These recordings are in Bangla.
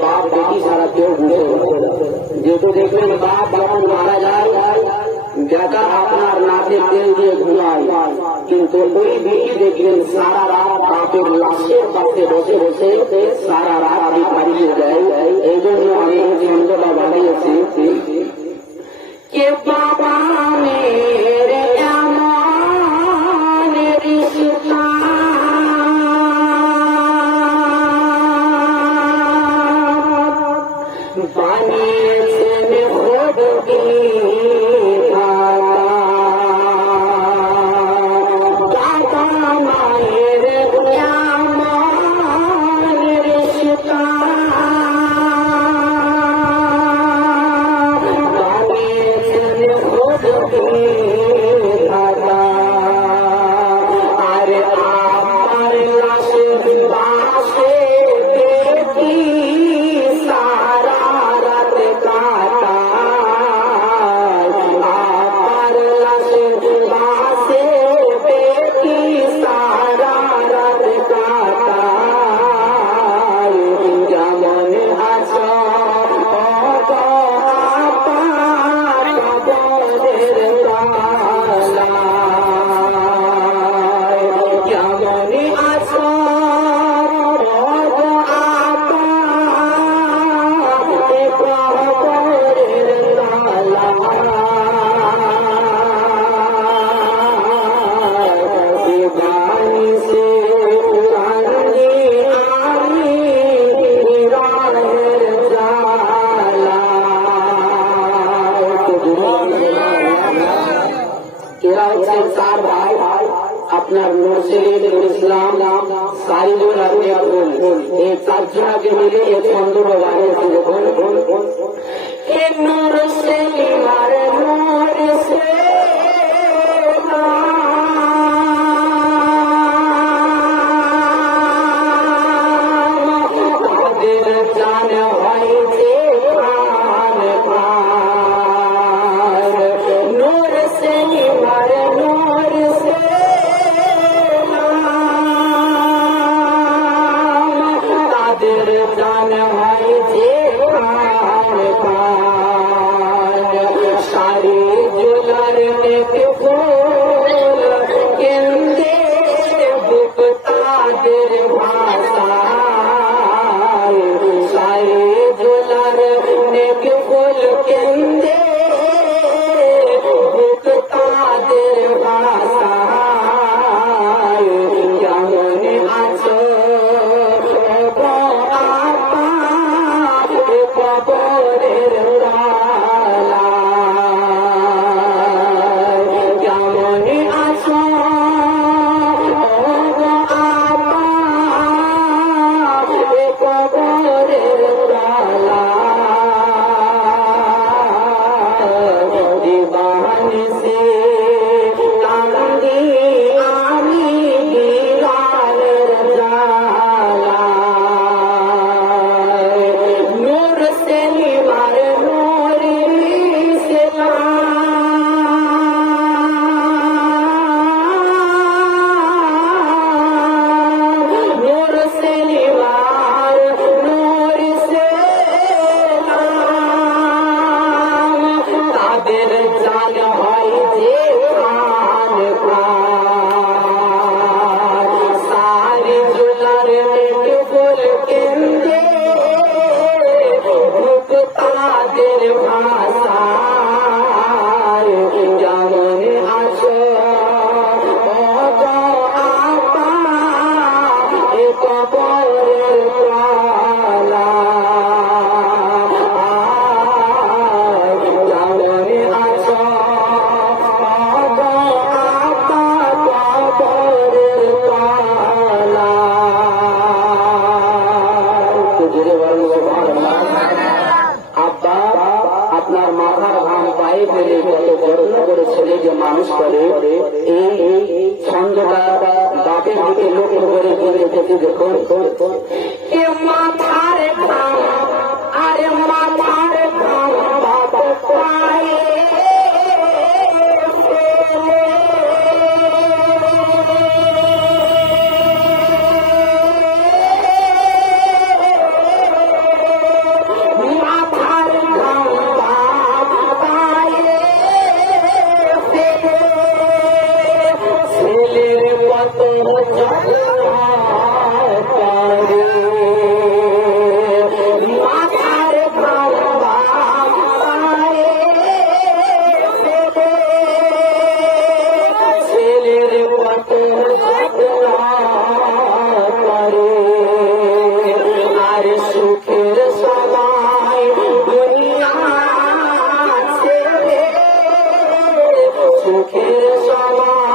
बाप बेटी सारा क्यों घूसे जेको तो देखने में बाप बहन मारा जाए जाकर अपना नाते के लिए घुमाए किंतु कोई बेटी देखने में सारा रात बापे लाशे बसते बसे बसे सारा रात बीमारी हो जाए एजो हमें हमको तो बाबा খোদকে মুর্শিদ ইসলাম সারিজুল আপনি এই চারজনাকে মিলে এই ছন্দটা আপনার মাথার ঘাম পায়ে ফেলে কত যত্ন করে ছেলে যে মানুষ করে, এই ছন্দটা বাপের দিকে লক্ষ্য করে বলে দেখে দেখুন আরে মাথার সুখের সবাই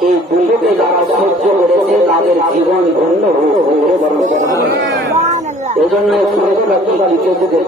এই দুটোকে যারা সহ্য করেছে তাদের জীবন ধন্য এই জন্য সূর্যটা কি লিখেছে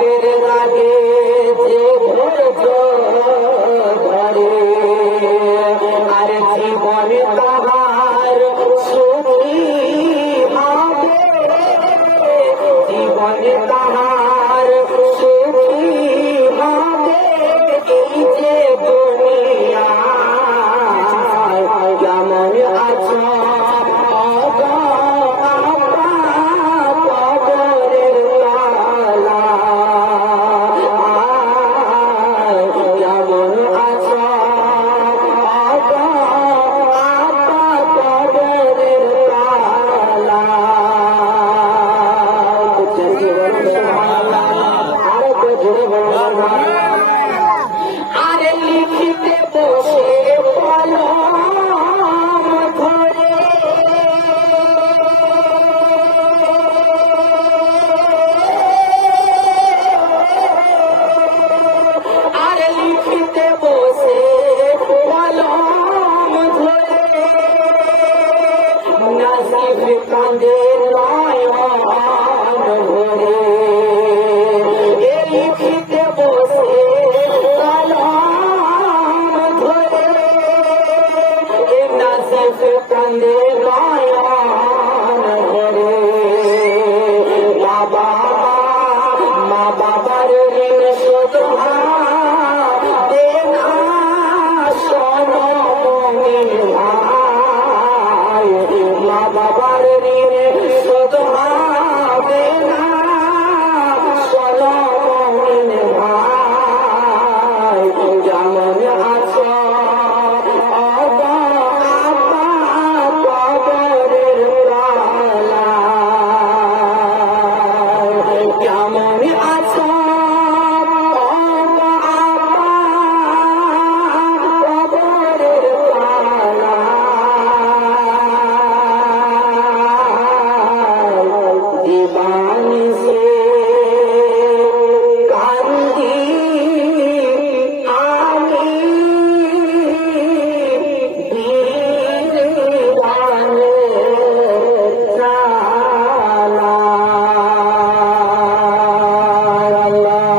বাপের আরও জোরে বলুন যে আমি